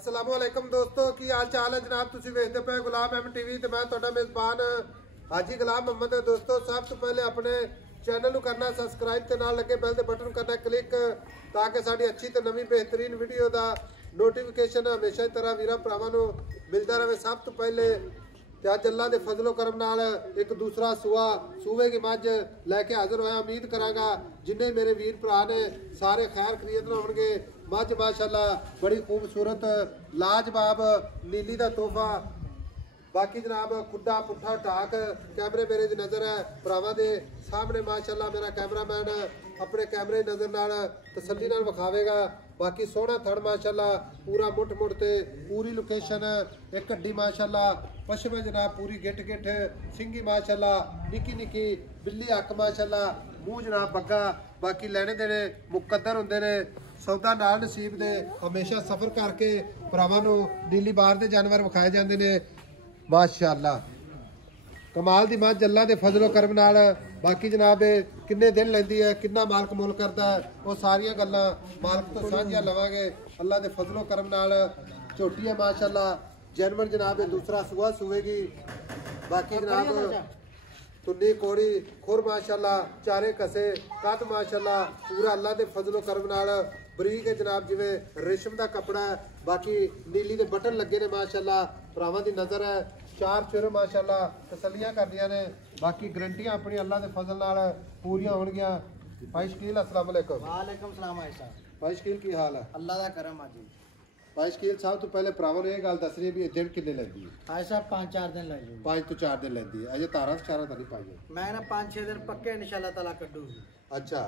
अस्सलामुअलैकुम दोस्तों की हाल चाल है जनाब। तुसी वेखदे पे गुलाम एम टीवी ते मैं तुहाडा मेजबान हाजी गुलाम मोहम्मद है। दोस्तों सब तो पहले अपने चैनल को करना सब्सक्राइब ते नाल लगे बेल दे बटन करना क्लिक ताकि साडी अच्छी ते नवी बेहतरीन वीडियो दा नोटिफिकेशन हमेशा की तरह वीरां भरावां नूं मिलदा रहे। सब तो पहले अज अल्लाह के फजलो करम नाल एक दूसरा सूवे की मझ लैके हाजिर होया। उम्मीद करांगा जिन्ने मेरे वीर भरा ने सारे खैर खरीदना होंगे। मझ माशाअल्लाह बड़ी खूबसूरत लाजवाब नीली का तोहफा। बाकी जनाब खुदा पुट्ठा टाक कैमरे मेरे दी नज़र है भरावां दे सामने। माशाअल्लाह मेरा कैमरामैन अपने कैमरे नज़र नाल तसल्ली नाल विखावेगा। बाकी सोहना थड़ माशाअल्लाह पूरा मुठ मुठ ते पूरी लोकेशन एक हड्डी माशाअल्लाह पशम जनाब पूरी गिट गिट सिंगी माशाअल्लाह निकी निकी बिल्ली अक माशाअल्लाह मूँह जनाब बग्गा। बाकी लैने देने मुकद्दर होंदे ने सौदा नाल नसीब दे। हमेशा सफर करके भरावां नूं नीली बार दे जानवर विखाए जांदे ने माशाअल्लाह। कमाल दी मझ अल्लाह दे फजलो करम नाल। बाकी जनाब किन्ने दिन लैंदी है किन्ना मालक मुल करदा है वो सारियां गल्लां मालक तो साझियां लवांगे अल्लाह दे फजलो करम नाल। झोटी है माशाअल्लाह जानवर जनाब दूसरा सुआ सुवेगी। बाकी जनाब तुन्नी कोड़ी खुर माशाअल्लाह चारे कसे कद माशाअल्लाह पूरा अल्लाह दे फजलो करम नाल बरीक है जनाब जिवें रेशम का कपड़ा है। बाकी नीली दे बटन लगे ने माशाअल्लाह भरावां दी नज़र है। चार चुर माशाअल्लाह तसलियां करदियां ने। बाकी गारंटियां अपनी अल्लाह दे फजल नाल पूरियां होणगियां। भाई शकील अस्सलाम वालेकुम। वालेकुम सलाम भाई साहब। भाई शकील की हाल है? अल्लाह दा करम है जी। भाई शकील साहब तो पहले भरावां नूं ये गल दसनी भी दिन किन्ने लैंदी है? भाई साहब 5-4 दिन लग जाएंगे। 5 तो 4 दिन लैंदी है। अजे तारा चारा तो नहीं पाई? मैं ना 5-6 दिन पक्के इंशाल्लाह ताला कड्डूगी। अच्छा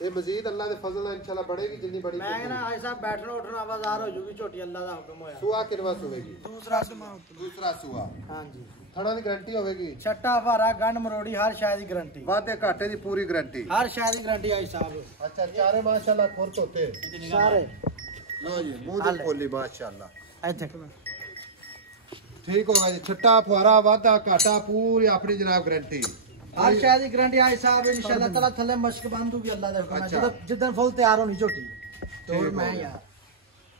ये मजीद अल्लाह दे फजल नाल इंशाल्लाह बढ़ेगी जितनी बड़ी। मैं ना भाई साहब बैठना उठना आवाज़ार हो जूगी झोटी अल्लाह दा हुक्म होया। सुआ किनवा सुवेगी? दूसरा सुआ। हां जी। थड़ा दी गारंटी होगी? छट्टा फारा गंड मरोड़ी हर शाय दी गारंटी। वादे घाटे दी पूरी गारंटी? हर शाय दी गारंटी भाई साहब। अच्छा चारे माशाअल्लाह खुर तोते सारे। लो जी मुंह दे खोली माशाअल्लाह ऐथे ठीक होगा जी। छट्टा फुआरा वादा घाटा पूरी अपनी जनाब गारंटी। हर शाय दी गारंटी भाई साहब इंशाल्लाह ताला थल्ले मश्क बंद होगी अल्लाह दे हुक्म है। जिद्दन फुल तैयार होनी झोटी तो मैं यार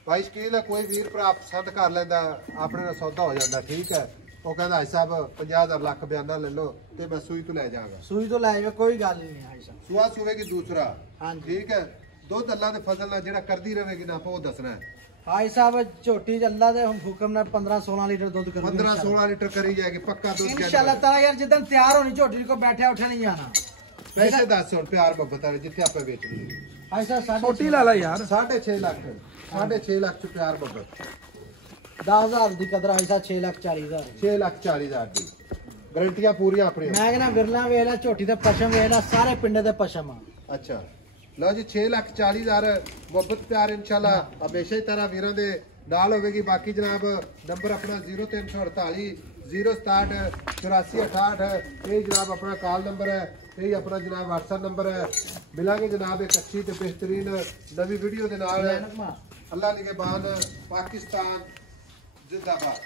भाई शकील है कोई वीर भरा पसंद कर लेंदा अपने नाल सौदा हो जांदा। ठीक है वो कहता भाई साहब 50,000 लाख बयाना ले लो ते मैं सूई तो ले जाऊंगा। सूई तो लाएगा कोई गल नहीं भाई साहब। सुआ सुवेगी दूसरा। हां ठीक है दुध अल्लाह दे फजल नाल जेड़ा करदी रहेगी ना वो दसना है भाई साहब। झोटी अल्लाह दे हुक्म नाल 15-16 लीटर दूध करूंगी। 15-16 लीटर करी जाएगी पक्का दूध इंशाल्लाह ताला यार जिद्दन तैयार होनी झोटी को बैठा उठा नहीं जाना। पैसे दस हुण प्यार मोहब्बत वाले जिथे आपे बेचनी है भाई साहब छोटी ला ला यार 6.5 लाख 6.5 लाख च प्यार मोहब्बत 10,000 दी कदर भाई साहब 6,40,000 6,40,000 दी गारंटियां पूरी अपनी। मैं कहना विरला वेला झोटी दे पशम वेला सारे पिंडे दे पशम। अच्छा लो जी 6,40,000 मोहब्बत प्यार इंशाल्लाह हमेशा ही तरह वीरों दे नाल होवेगी। बाकी जनाब नंबर अपना 0348 067 8468 ये जनाब अपना कॉल नंबर है। यही अपना जनाब व्हाट्सएप नंबर है। मिलांगे जनाब एक अच्छी ते बेहतरीन नवी वीडियो दे नाल। अल्लाह निगहबान पाकिस्तान जिंदाबाद।